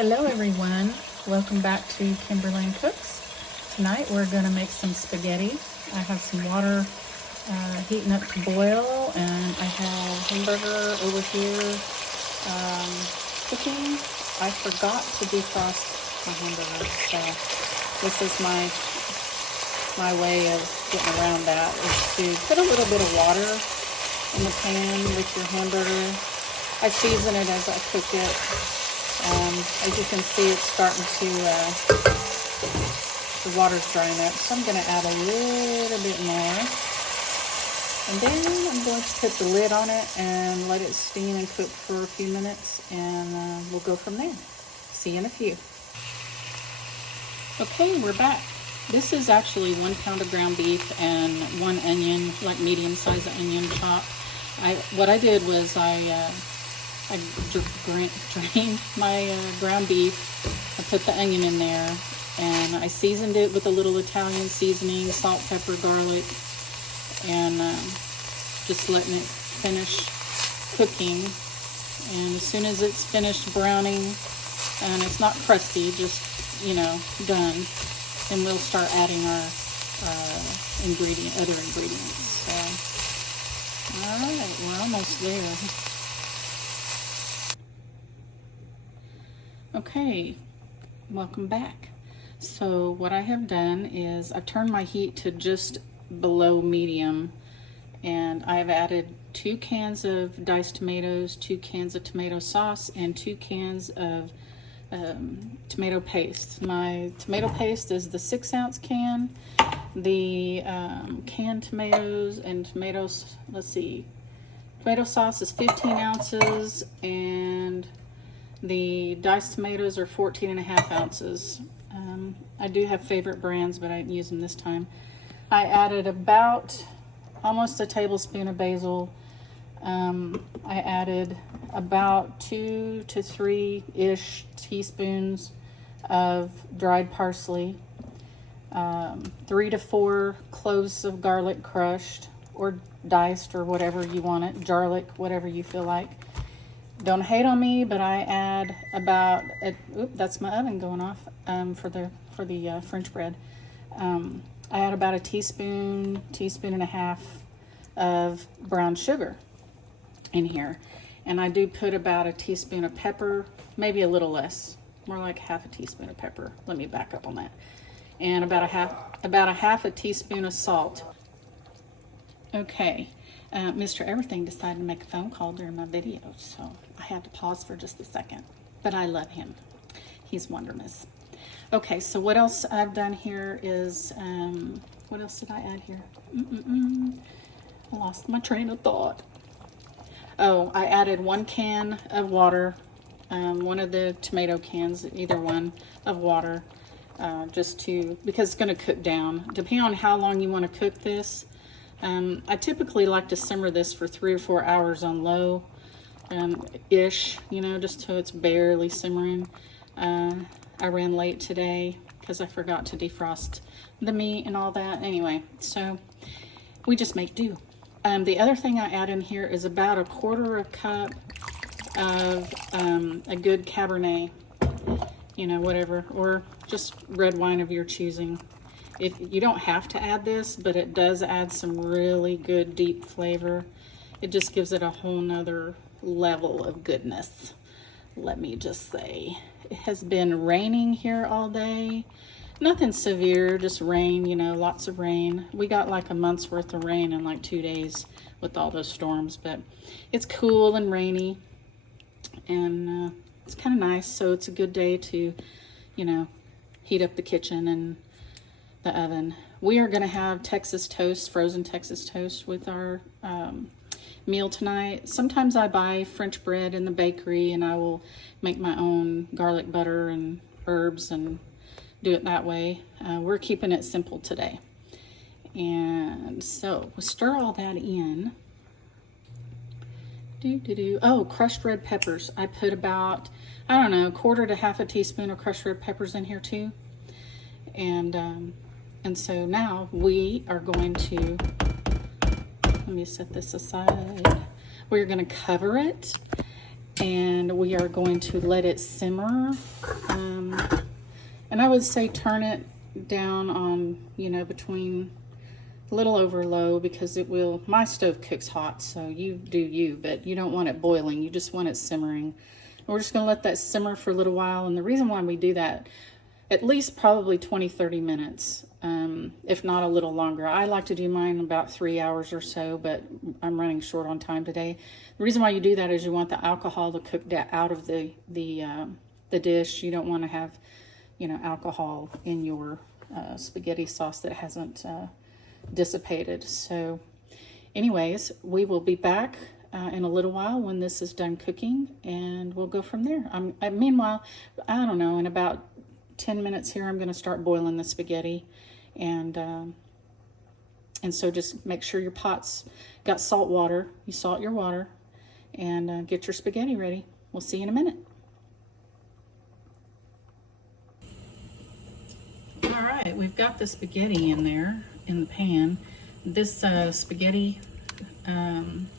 Hello everyone, welcome back to Kimberly Cooks. Tonight we're going to make some spaghetti. I have some water heating up to boil, and I have hamburger over here cooking. I forgot to defrost my hamburger, so this is my way of getting around that, is to put a little bit of water in the pan with your hamburger. I season it as I cook it. As you can see, it's starting to, the water's drying up, so I'm going to add a little bit more. And then I'm going to put the lid on it and let it steam and cook for a few minutes, and we'll go from there. See you in a few. Okay, we're back. This is actually 1 pound of ground beef and 1 onion, like medium-sized onion chop. What I did was I drained my ground beef. I put the onion in there, and I seasoned it with a little Italian seasoning, salt, pepper, garlic, and just letting it finish cooking. And as soon as it's finished browning and it's not crusty, just, done, then we'll start adding our other ingredients. So, all right, we're almost there. Okay, welcome back. So what I have done is I turned my heat to just below medium, and I've added 2 cans of diced tomatoes, 2 cans of tomato sauce, and 2 cans of tomato paste. My tomato paste is the 6-ounce can. The canned tomatoes and tomatoes, tomato sauce is 15 ounces, and the diced tomatoes are 14.5 ounces. I do have favorite brands, but I didn't use them this time. I added about almost a tablespoon of basil. I added about 2 to 3-ish teaspoons of dried parsley, 3 to 4 cloves of garlic crushed or diced, or whatever you want it, garlic, whatever you feel like. Don't hate on me, but I add about that's my oven going off for the French bread. I add about a teaspoon and a half of brown sugar in here, and I do put about a teaspoon of pepper, maybe a little less, more like half a teaspoon of pepper. Let me back up on that. And about a half a teaspoon of salt. Okay. Mr. Everything decided to make a phone call during my video, so I had to pause for just a second. But I love him. He's wonderful. Okay, so what else I've done here is, what else did I add here? I lost my train of thought. Oh, I added 1 can of water, one of the tomato cans, either one, of water, because it's going to cook down. Depending on how long you want to cook this, I typically like to simmer this for 3 or 4 hours on low, ish, just till it's barely simmering. I ran late today because I forgot to defrost the meat and all that. Anyway, so we just make do. The other thing I add in here is about a 1/4 cup of a good Cabernet, whatever, or just red wine of your choosing. If you don't have to add this, but it does add some really good deep flavor. It just gives it a whole nother level of goodness. Let me just say, it has been raining here all day. Nothing severe, just rain, lots of rain. We got like a month's worth of rain in like 2 days with all those storms, but it's cool and rainy, and it's kind of nice. So it's a good day to, heat up the kitchen and the oven. We are going to have Texas toast, frozen Texas toast, with our meal tonight. Sometimes I buy French bread in the bakery, and I will make my own garlic butter and herbs and do it that way. We're keeping it simple today. And so we'll stir all that in. Oh, crushed red peppers. I put about, 1/4 to half a teaspoon of crushed red peppers in here too. And so now we are going to, let me set this aside. We're going to cover it and we are going to let it simmer. And I would say turn it down on, you know, between a little over low, because it will, my stove cooks hot, so you do you, but you don't want it boiling, you just want it simmering. And we're just going to let that simmer for a little while, and the reason why we do that, at least probably 20-30 minutes, if not a little longer. I like to do mine about 3 hours or so, but I'm running short on time today. The reason why you do that is you want the alcohol to cook out of the dish. You don't want to have, you know, alcohol in your spaghetti sauce that hasn't dissipated. So anyways, we will be back in a little while when this is done cooking, and we'll go from there. Meanwhile, I don't know, in about 10 minutes here, I'm going to start boiling the spaghetti, and so just make sure your pot's got salt water. You salt your water, and get your spaghetti ready. We'll see you in a minute. All right, we've got the spaghetti in there in the pan. This spaghetti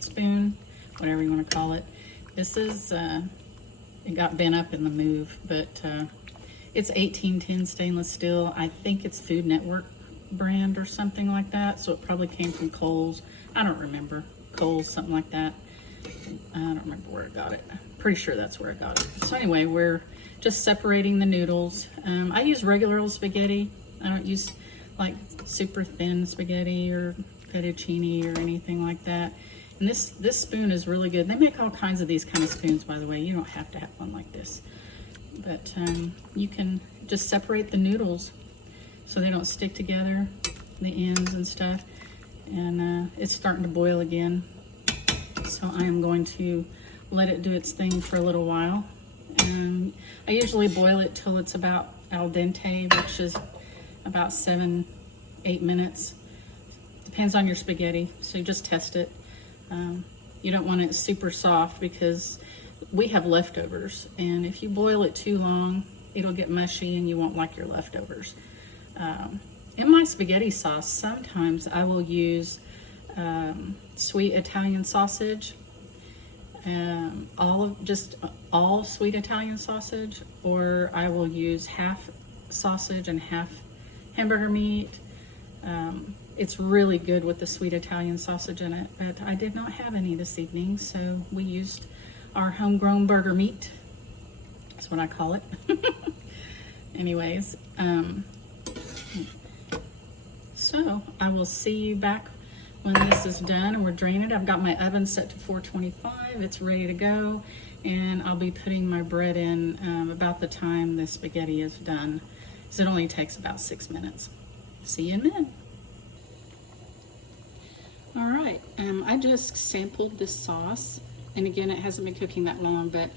spoon, whatever you want to call it, this is, it got bent up in the move, but it's 1810 stainless steel. I think it's Food Network brand or something like that, so it probably came from Kohl's. I don't remember. Kohl's, something like that. I don't remember where I got it. Pretty sure that's where I got it. So anyway, we're just separating the noodles. I use regular old spaghetti. I don't use like super thin spaghetti or fettuccine or anything like that. And this spoon is really good. They make all kinds of these kind of spoons, by the way. You don't have to have one like this. But you can just separate the noodles so they don't stick together, the ends and stuff. And it's starting to boil again. So I am going to let it do its thing for a little while. And I usually boil it till it's about al dente, which is about 7-8 minutes. Depends on your spaghetti, so you just test it. You don't want it super soft because we have leftovers, and if you boil it too long, it'll get mushy and you won't like your leftovers. In my spaghetti sauce, sometimes I will use sweet Italian sausage, all sweet Italian sausage, or I will use half sausage and half hamburger meat. It's really good with the sweet Italian sausage in it, but I did not have any this evening, so we used our homegrown burger meat. That's what I call it. Anyways, so I will see you back when this is done and we're draining it. I've got my oven set to 425. It's ready to go, and I'll be putting my bread in about the time the spaghetti is done, because it only takes about 6 minutes. See you in a minute. All right, I just sampled this sauce, and again, it hasn't been cooking that long, but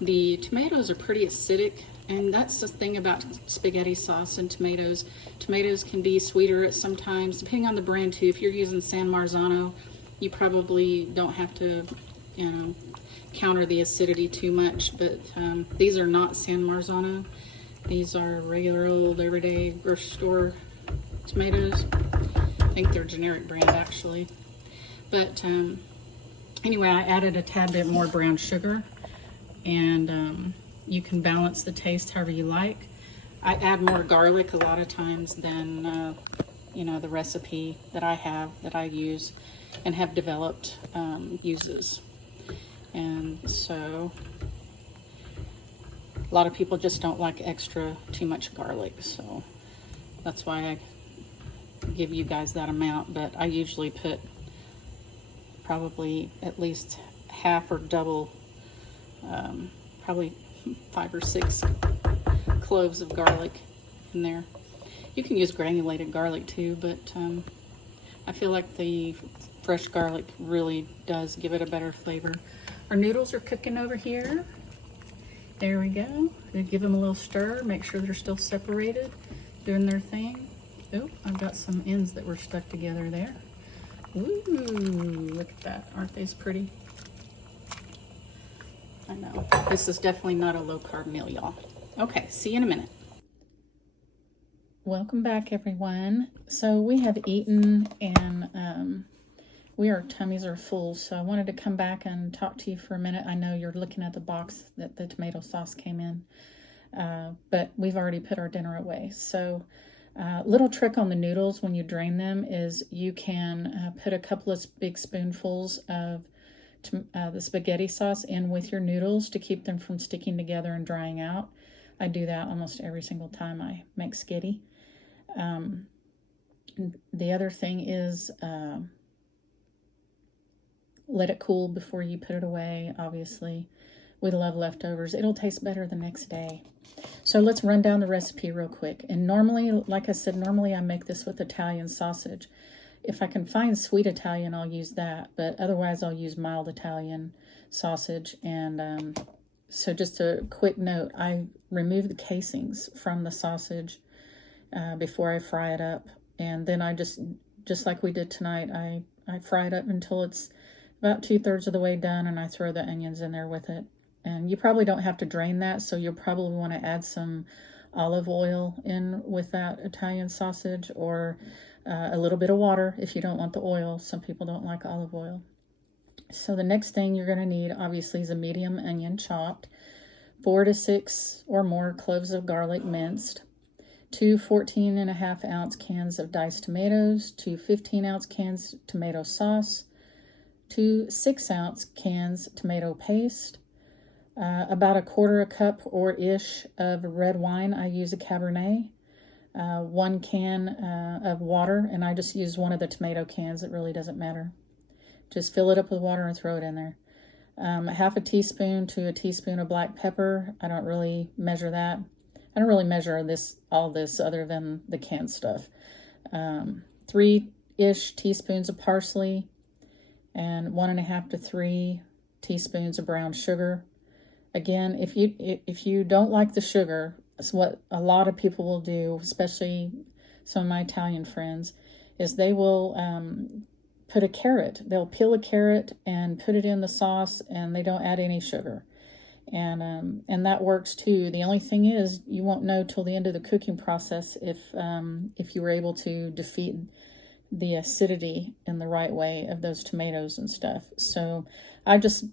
the tomatoes are pretty acidic, and that's the thing about spaghetti sauce and tomatoes. Tomatoes can be sweeter at sometimes, depending on the brand too. If you're using San Marzano, you probably don't have to, you know, counter the acidity too much, but these are not San Marzano. These are regular old everyday grocery store tomatoes. I think they're generic brand actually. But anyway, I added a tad bit more brown sugar, and you can balance the taste however you like. I add more garlic a lot of times than you know, the recipe that I use and have developed uses. And so a lot of people just don't like too much garlic, so that's why I give you guys that amount. But I usually put probably at least half or double, probably 5 or 6 cloves of garlic in there. You can use granulated garlic too, but I feel like the fresh garlic really does give it a better flavor. Our noodles are cooking over here. There we go. Give them a little stir, make sure they're still separated, doing their thing. Oh, I've got some ends that were stuck together there. Ooh, look at that. Aren't these pretty? I know. This is definitely not a low-carb meal, y'all. Okay, see you in a minute. Welcome back, everyone. So we have eaten and our tummies are full, so I wanted to come back and talk to you for a minute. I know you're looking at the box that the tomato sauce came in, but we've already put our dinner away. So little trick on the noodles when you drain them is you can put a couple of big spoonfuls of the spaghetti sauce in with your noodles to keep them from sticking together and drying out. I do that almost every single time I make skitty. The other thing is let it cool before you put it away, obviously. We love leftovers. It'll taste better the next day. So let's run down the recipe real quick. And normally, like I said, normally I make this with Italian sausage. If I can find sweet Italian, I'll use that. But otherwise, I'll use mild Italian sausage. And so just a quick note, I remove the casings from the sausage before I fry it up. And then I just like we did tonight, I fry it up until it's about 2/3 of the way done, and I throw the onions in there with it. And you probably don't have to drain that, so you'll probably want to add some olive oil in with that Italian sausage, or a little bit of water if you don't want the oil. Some people don't like olive oil. So the next thing you're going to need, obviously, is a medium onion chopped, 4 to 6 or more cloves of garlic minced, 2 14.5-ounce cans of diced tomatoes, 2 15-ounce cans tomato sauce, 2 6-ounce cans tomato paste, about 1/4 cup or ish of red wine. I use a Cabernet, 1 can of water, and I just use one of the tomato cans. It really doesn't matter. Just fill it up with water and throw it in there. 1/2 teaspoon to a teaspoon of black pepper. I don't really measure that. I don't really measure all this other than the canned stuff. 3-ish teaspoons of parsley, and 1.5 to 3 teaspoons of brown sugar. Again, if you don't like the sugar, it's what a lot of people will do, especially some of my Italian friends, is they will put a carrot. They'll peel a carrot and put it in the sauce, and they don't add any sugar. And that works too. The only thing is, you won't know till the end of the cooking process if you were able to defeat the acidity in the right way of those tomatoes and stuff. So I just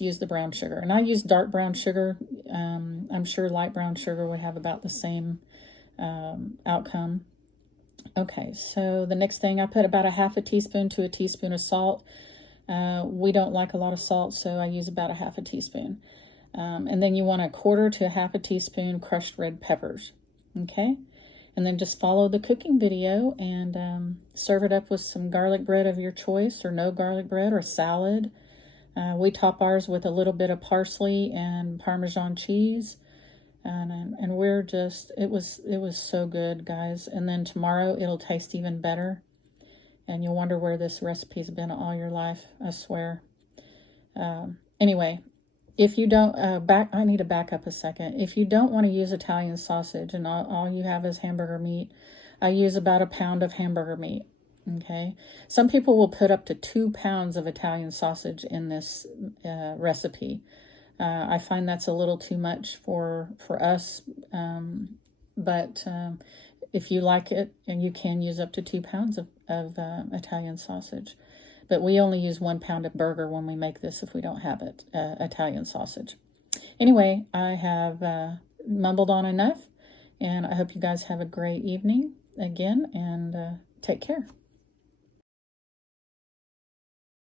use the brown sugar, and I use dark brown sugar. I'm sure light brown sugar would have about the same outcome. Okay, so the next thing, I put about 1/2 teaspoon to a teaspoon of salt. We don't like a lot of salt, so I use about 1/2 teaspoon. And then you want 1/4 to 1/2 teaspoon crushed red peppers. Okay, and then just follow the cooking video and serve it up with some garlic bread of your choice, or no garlic bread, or salad. We top ours with a little bit of parsley and Parmesan cheese, and we're just, it was so good, guys. And then tomorrow it'll taste even better, and you'll wonder where this recipe's been all your life, I swear. Anyway, if you don't, I need to back up a second. If you don't want to use Italian sausage and all you have is hamburger meat, I use about 1 pound of hamburger meat. Okay, some people will put up to 2 pounds of Italian sausage in this recipe. I find that's a little too much for us, but if you like it, and you can use up to 2 pounds of Italian sausage. But we only use 1 pound of burger when we make this if we don't have it, Italian sausage. Anyway, I have mumbled on enough, and I hope you guys have a great evening again, and take care.